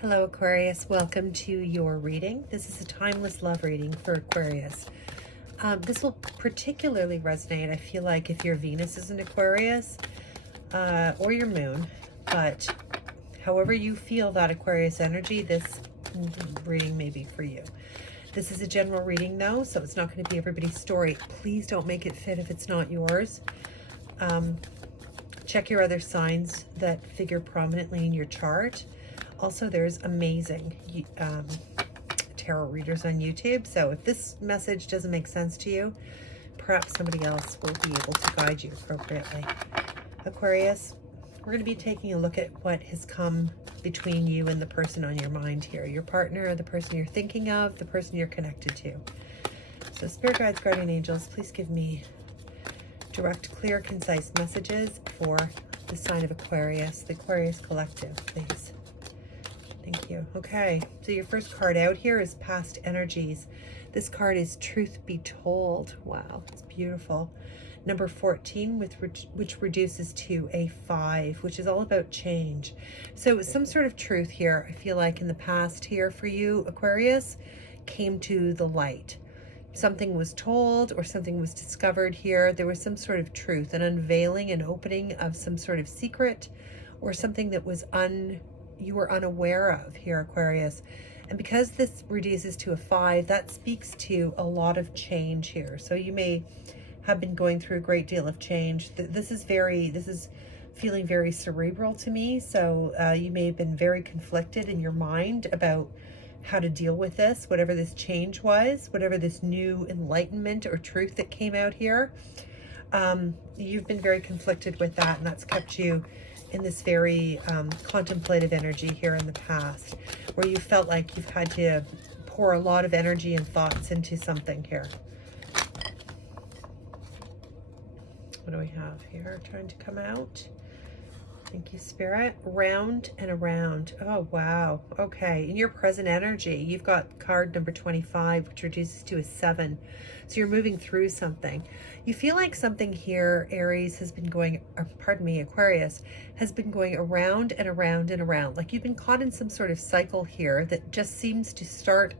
Hello Aquarius, welcome to your reading. This is a timeless love reading for Aquarius. This will particularly resonate, I feel like, if your Venus is an Aquarius or your moon, but however you feel that Aquarius energy, this reading may be for you. This is a general reading though, so it's not going to be everybody's story. Please don't make it fit if it's not yours. Check your other signs that figure prominently in your chart. Also, there's amazing tarot readers on YouTube. So if this message doesn't make sense to you, perhaps somebody else will be able to guide you appropriately. Aquarius, we're going to be taking a look at what has come between you and the person on your mind here. Your partner, the person you're thinking of, the person you're connected to. So Spirit Guides, Guardian Angels, please give me direct, clear, concise messages for the sign of Aquarius, the Aquarius Collective, please. Thank you. Okay, so your first card out here is past energies. This card is Truth Be Told. Wow, it's beautiful. Number 14, which reduces to a 5, which is all about change. So some sort of truth here, I feel like in the past here for you, Aquarius, came to the light. Something was told or something was discovered here. There was some sort of truth, an unveiling, an opening of some sort of secret or something that was you were unaware of here, Aquarius. And because this reduces to a 5, that speaks to a lot of change here. So you may have been going through a great deal of change. This is feeling very cerebral to me. So you may have been very conflicted in your mind about how to deal with this, whatever this change was, whatever this new enlightenment or truth that came out here. You've been very conflicted with that, and that's kept you in this very contemplative energy here in the past, where you felt like you've had to pour a lot of energy and thoughts into something here. What do we have here trying to come out? Thank you, Spirit. Round and around. Oh, wow. Okay. In your present energy, you've got card number 25, which reduces to a 7. So you're moving through something. You feel like something here, Aries, has been going, or pardon me, Aquarius, has been going around and around and around. Like you've been caught in some sort of cycle here that just seems to start.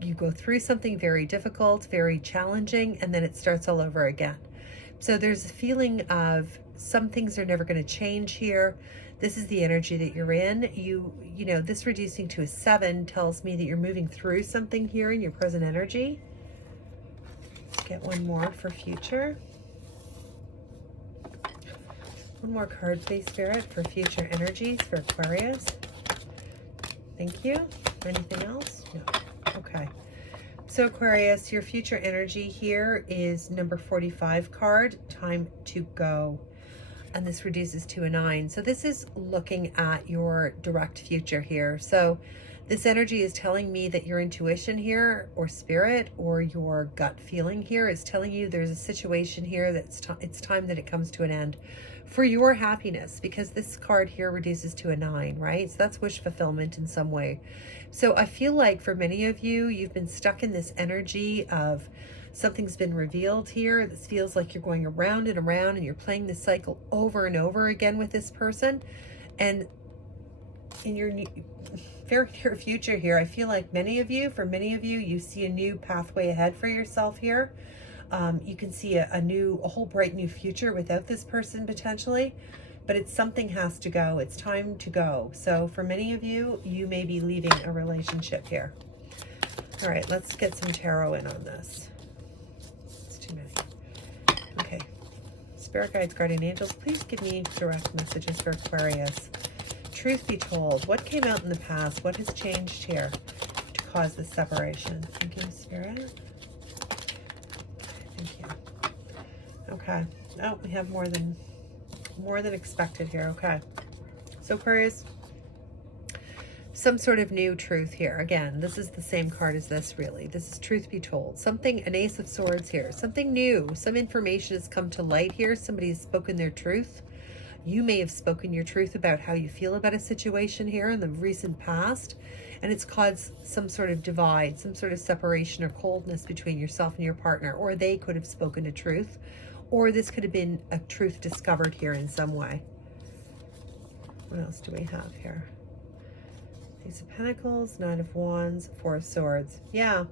You go through something very difficult, very challenging, and then it starts all over again. So there's a feeling of some things are never going to change here. This is the energy that you're in. You know, this reducing to a 7 tells me that you're moving through something here in your present energy. Let's get one more for future. One more card, please, Spirit, for future energies for Aquarius. Thank you. Anything else? No. Okay. So Aquarius, your future energy here is number 45 card, time to go. And this reduces to a 9. So this is looking at your direct future here. So this energy is telling me that your intuition here, or spirit, or your gut feeling here is telling you there's a situation here that's it's time that it comes to an end for your happiness, because this card here reduces to a 9, right? So that's wish fulfillment in some way. So I feel like for many of you, you've been stuck in this energy of something's been revealed here. This feels like you're going around and around and you're playing this cycle over and over again with this person. And in your very near future here, I feel like for many of you, you see a new pathway ahead for yourself here. You can see a whole bright new future without this person potentially, but something has to go. It's time to go. So for many of you, you may be leaving a relationship here. All right, let's get some tarot in on this. It's too many. Okay. Spirit Guides, Guardian Angels, please give me direct messages for Aquarius. Truth be told, what came out in the past? What has changed here to cause this separation? Thank you, Spirit. Thank you. Okay. Oh, we have more than expected here. Okay. So Aquarius, some sort of new truth here. Again, this is the same card as this, really. This is Truth Be Told. Something, an Ace of Swords here. Something new. Some information has come to light here. Somebody has spoken their truth. You may have spoken your truth about how you feel about a situation here in the recent past, and it's caused some sort of divide, some sort of separation or coldness between yourself and your partner, or they could have spoken a truth, or this could have been a truth discovered here in some way. What else do we have here? Ace of Pentacles, Nine of Wands, Four of Swords. Yeah.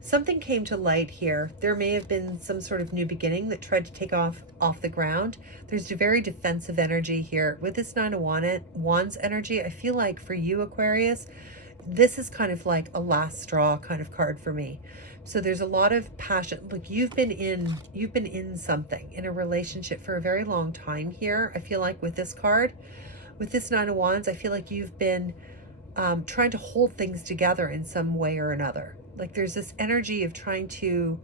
Something came to light here. There may have been some sort of new beginning that tried to take off the ground. There's a very defensive energy here. With this Nine of Wands energy, I feel like for you, Aquarius, this is kind of like a last straw kind of card for me. So there's a lot of passion. Like you've been in something, in a relationship for a very long time here. I feel like with this card, with this Nine of Wands, I feel like you've been trying to hold things together in some way or another. Like there's this energy of trying to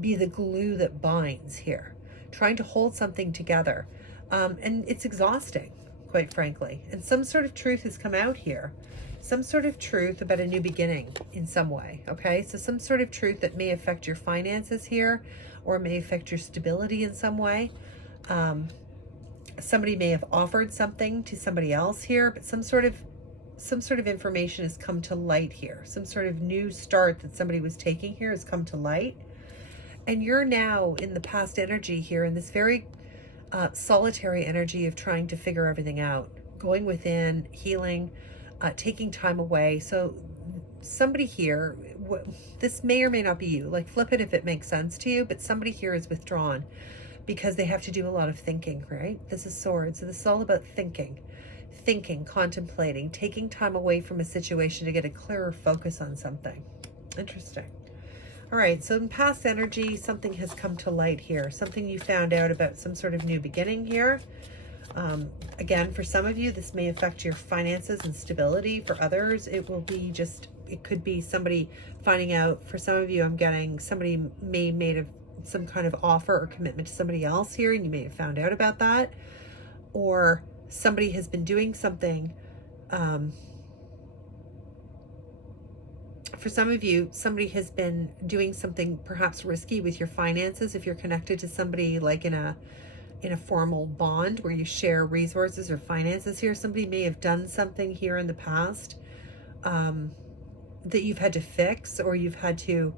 be the glue that binds here, trying to hold something together. And it's exhausting, quite frankly. And some sort of truth has come out here. Some sort of truth about a new beginning in some way, okay? So some sort of truth that may affect your finances here or may affect your stability in some way. Somebody may have offered something to somebody else here, but some sort of information has come to light here. Some sort of new start that somebody was taking here has come to light. And you're now in the past energy here, in this very solitary energy of trying to figure everything out, going within, healing, taking time away. So somebody here, this may or may not be you, like flip it if it makes sense to you, but somebody here is withdrawn because they have to do a lot of thinking, right? This is Swords. So this is all about thinking, contemplating, taking time away from a situation to get a clearer focus on something. Interesting. All right, so in past energy, something has come to light here. Something you found out about, some sort of new beginning here. Again, for some of you, this may affect your finances and stability. For others, it will be just, it could be somebody finding out. For some of you, I'm getting somebody may have made some kind of offer or commitment to somebody else here, and you may have found out about that. Or somebody has been doing something. For some of you, somebody has been doing something perhaps risky with your finances. If you're connected to somebody like in a formal bond where you share resources or finances here, somebody may have done something here in the past that you've had to fix, or you've had to,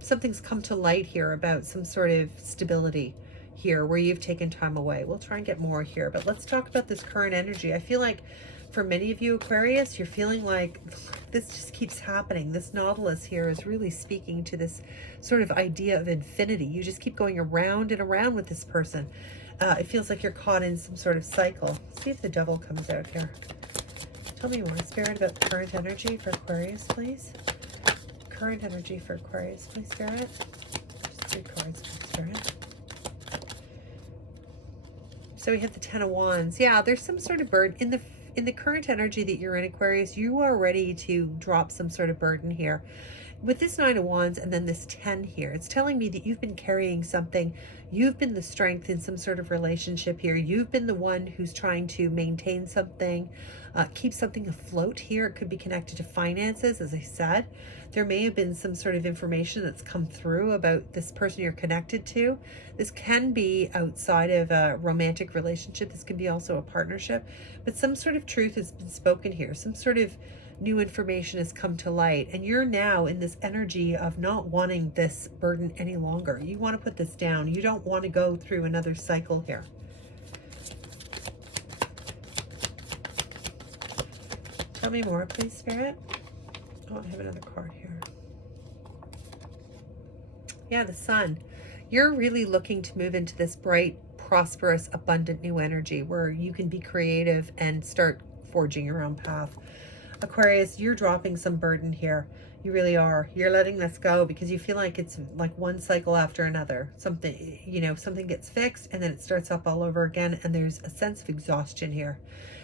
something's come to light here about some sort of stability here where you've taken time away. We'll try and get more here, but let's talk about this current energy. I feel like for many of you, Aquarius, you're feeling like this just keeps happening. This Nautilus here is really speaking to this sort of idea of infinity. You just keep going around and around with this person. It feels like you're caught in some sort of cycle. See if the Devil comes out here. Tell me more, Spirit, about the current energy for Aquarius, please. Current energy for Aquarius, please, Spirit. Just 3 cards, please, Spirit. So we have the Ten of Wands. Yeah, there's some sort of burden in the current energy that you're in, Aquarius. You are ready to drop some sort of burden here. With this Nine of Wands and then this 10 here, it's telling me that you've been carrying something. You've been the strength in some sort of relationship here. You've been the one who's trying to maintain something, keep something afloat here. It could be connected to finances, as I said. There may have been some sort of information that's come through about this person you're connected to. This can be outside of a romantic relationship. This can be also a partnership. But some sort of truth has been spoken here. Some sort of new information has come to light, and you're now in this energy of not wanting this burden any longer. You want to put this down. You don't want to go through another cycle here. Tell me more, please, Spirit. Oh, I have another card here. Yeah, the Sun. You're really looking to move into this bright, prosperous, abundant new energy where you can be creative and start forging your own path. Aquarius, you're dropping some burden here. You really are. You're letting this go because you feel like it's like one cycle after another. Something, you know, something gets fixed and then it starts up all over again, and there's a sense of exhaustion here.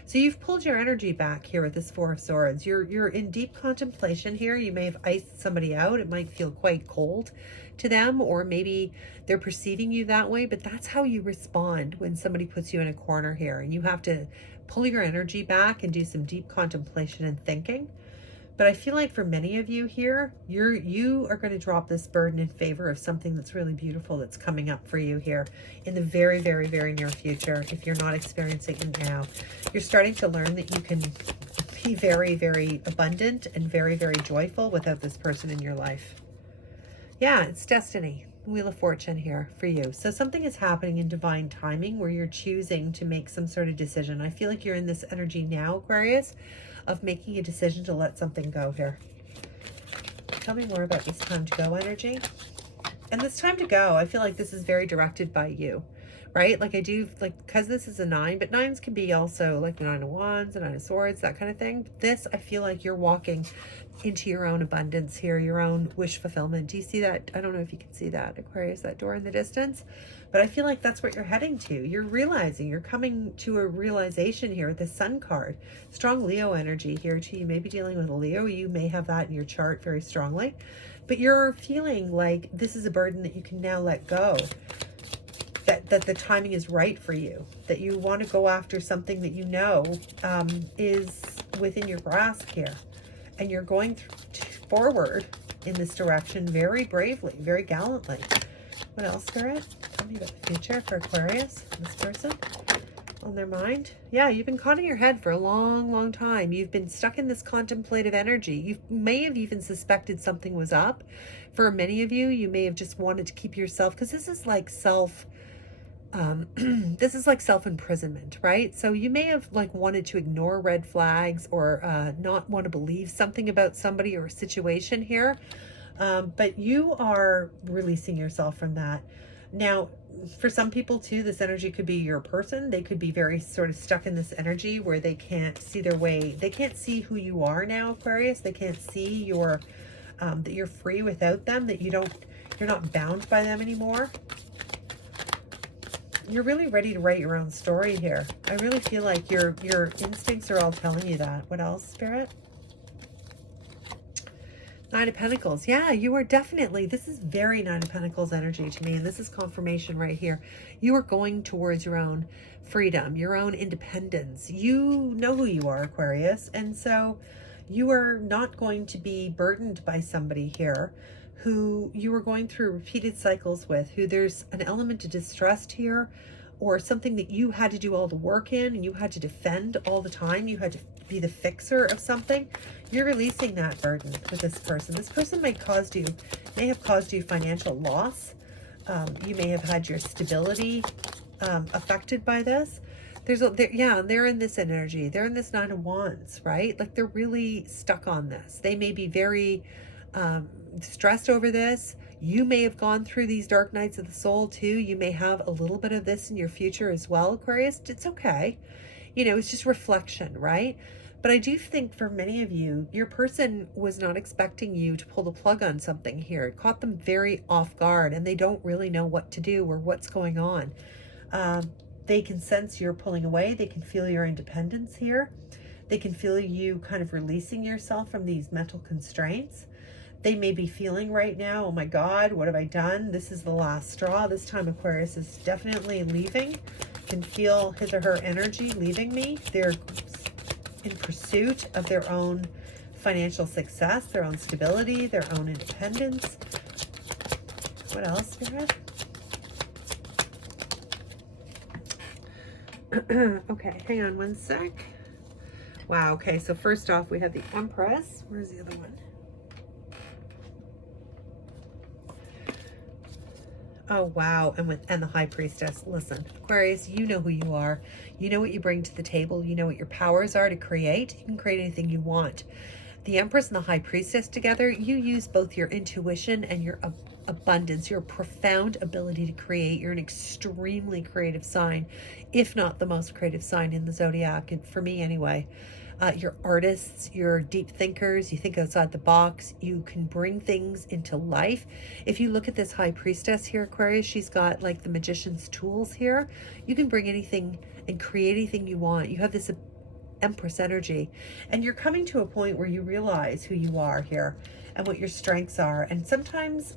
So you've pulled your energy back here with this Four of Swords. You're in deep contemplation here. You may have iced somebody out. It might feel quite cold to them, or maybe they're perceiving you that way, but that's how you respond when somebody puts you in a corner here, and you have to pull your energy back and do some deep contemplation and thinking. But I feel like for many of you here, you are going to drop this burden in favor of something that's really beautiful that's coming up for you here in the very, very, very near future. If you're not experiencing it now, you're starting to learn that you can be very, very abundant and very, very joyful without this person in your life. Yeah, it's destiny. Wheel of Fortune here for you. So something is happening in divine timing where you're choosing to make some sort of decision. I feel like you're in this energy now, Aquarius, of making a decision to let something go here. Tell me more about this time to go energy. And this time to go, I feel like this is very directed by you, right? Like I do, like, because this is a 9, but 9s can be also like the 9 of Wands, the 9 of Swords, that kind of thing. This, I feel like you're walking into your own abundance here, your own wish fulfillment. Do you see that? I don't know if you can see that, Aquarius, that door in the distance, but I feel like that's what you're heading to. You're realizing, you're coming to a realization here with the Sun card. Strong Leo energy here too. You may be dealing with a Leo. You may have that in your chart very strongly, but you're feeling like this is a burden that you can now let go. That the timing is right for you, that you want to go after something that you know is within your grasp here. And you're going forward in this direction very bravely, very gallantly. What else, Spirit? Tell me about the future for Aquarius, this person, on their mind. Yeah, you've been caught in your head for a long, long time. You've been stuck in this contemplative energy. You may have even suspected something was up. For many of you, you may have just wanted to keep yourself, because this is like this is like self-imprisonment, right? So you may have like wanted to ignore red flags or not want to believe something about somebody or a situation here. But you are releasing yourself from that. Now, for some people too, this energy could be your person. They could be very sort of stuck in this energy where they can't see their way. They can't see who you are now, Aquarius. They can't see your, that you're free without them, that you're not bound by them anymore. You're really ready to write your own story here. I really feel like your instincts are all telling you that. What else, Spirit? 9 of Pentacles. Yeah, you are definitely, this is very 9 of Pentacles energy to me, and this is confirmation right here. You are going towards your own freedom, your own independence. You know who you are, Aquarius, and so you are not going to be burdened by somebody here who you were going through repeated cycles with, who there's an element of distrust here, or something that you had to do all the work in and you had to defend all the time. You had to be the fixer of something. You're releasing that burden with this person. This person may have caused you financial loss. You may have had your stability affected by this. They're in this energy. They're in this 9 of Wands, right? Like they're really stuck on this. They may be very stressed over this. You may have gone through these dark nights of the soul too. You may have a little bit of this in your future as well, Aquarius. It's okay. You know, it's just reflection, right? But I do think for many of you, your person was not expecting you to pull the plug on something here. It caught them very off guard and they don't really know what to do or what's going on. They can sense you're pulling away. They can feel your independence here. They can feel you kind of releasing yourself from these mental constraints. They may be feeling right now, oh my God, what have I done? This is the last straw. This time Aquarius is definitely leaving. Can feel his or her energy leaving me. They're in pursuit of their own financial success, their own stability, their own independence. What else, Spirit? Okay, hang on one sec. Wow, okay, so first off, we have the Empress. Where's the other one? Oh, wow. And the High Priestess. Listen, Aquarius, you know who you are. You know what you bring to the table. You know what your powers are to create. You can create anything you want. The Empress and the High Priestess together, you use both your intuition and your abundance, your profound ability to create. You're an extremely creative sign, if not the most creative sign in the zodiac, and for me anyway. You're artists, you're deep thinkers, you think outside the box, you can bring things into life. If you look at this High Priestess here, Aquarius, she's got like the magician's tools here. You can bring anything and create anything you want. You have this Empress energy, and you're coming to a point where you realize who you are here and what your strengths are. And sometimes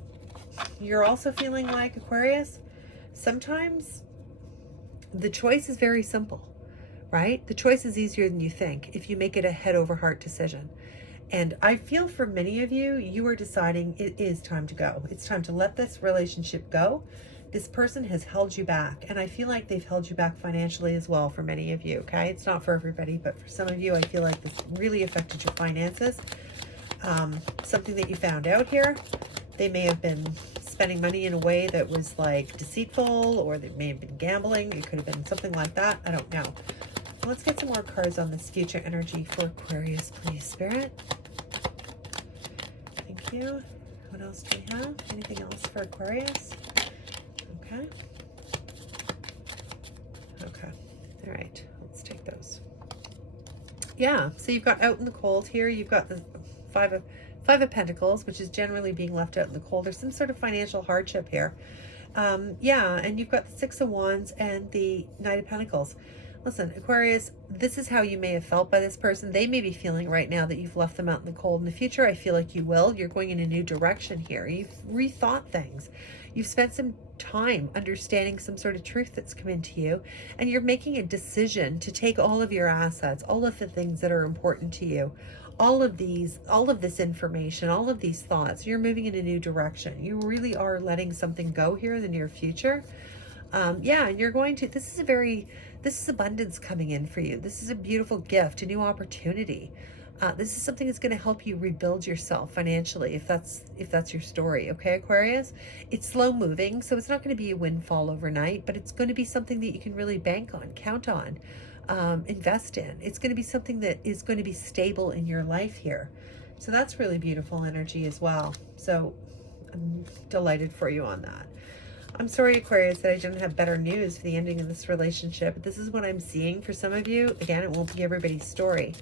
you're also feeling like, Aquarius, sometimes the choice is very simple. Right? The choice is easier than you think if you make it a head over heart decision. And I feel for many of you, you are deciding it is time to go. It's time to let this relationship go. This person has held you back. And I feel like they've held you back financially as well for many of you. Okay. It's not for everybody, but for some of you, I feel like this really affected your finances. Something that you found out here. They may have been spending money in a way that was like deceitful, or they may have been gambling. It could have been something like that. I don't know. Let's get some more cards on this future energy for Aquarius, please, Spirit. Thank you. What else do we have? Anything else for Aquarius? Okay. Okay. All right. Let's take those. Yeah. So you've got out in the cold here. You've got the Five of Pentacles, which is generally being left out in the cold. There's some sort of financial hardship here. Yeah. And you've got the Six of Wands and the Knight of Pentacles. Listen, Aquarius, this is how you may have felt by this person. They may be feeling right now that you've left them out in the cold. In the future, I feel like you will. You're going in a new direction here. You've rethought things. You've spent some time understanding some sort of truth that's come into you, and you're making a decision to take all of your assets, all of the things that are important to you, all of this information, all of these thoughts. You're moving in a new direction. You really are letting something go here in the near future. Yeah, and you're going to, this is abundance coming in for you. This is a beautiful gift, a new opportunity. This is something that's going to help you rebuild yourself financially, if that's your story. Okay, Aquarius? It's slow moving, so it's not going to be a windfall overnight, but it's going to be something that you can really bank on, count on, invest in. It's going to be something that is going to be stable in your life here. So that's really beautiful energy as well. So I'm delighted for you on that. I'm sorry, Aquarius, that I didn't have better news for the ending of this relationship. This is what I'm seeing for some of you. Again, it won't be everybody's story.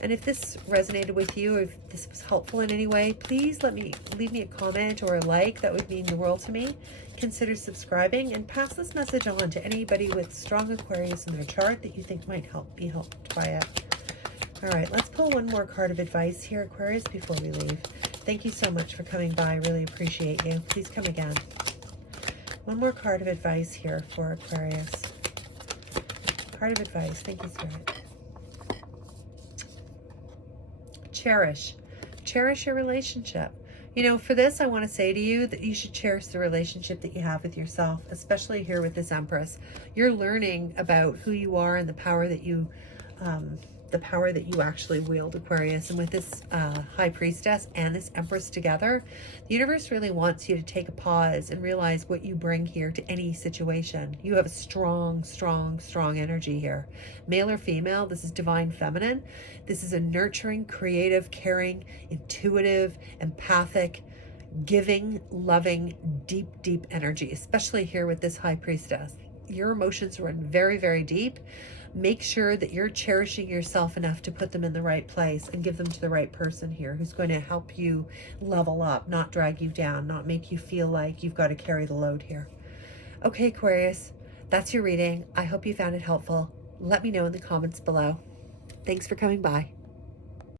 And if this resonated with you, if this was helpful in any way, please leave me a comment or a like. That would mean the world to me. Consider subscribing and pass this message on to anybody with strong Aquarius in their chart that you think might be helped by it. All right, let's pull one more card of advice here, Aquarius, before we leave. Thank you so much for coming by. I really appreciate you. Please come again. One more card of advice here for Aquarius. Card of advice. Thank you, Spirit. Cherish. Cherish your relationship. You know, for this, I want to say to you that you should cherish the relationship that you have with yourself, especially here with this Empress. You're learning about who you are and the power that you actually wield, Aquarius. And with this High Priestess and this Empress together, the universe really wants you to take a pause and realize what you bring here to any situation. You have a strong, strong, strong energy here. Male or female, this is divine feminine. This is a nurturing, creative, caring, intuitive, empathic, giving, loving, deep, deep energy, especially here with this High Priestess. Your emotions run very, very deep. Make sure that you're cherishing yourself enough to put them in the right place and give them to the right person here who's going to help you level up, not drag you down, not make you feel like you've got to carry the load here. Okay, Aquarius, that's your reading. I hope you found it helpful. Let me know in the comments below. Thanks for coming by.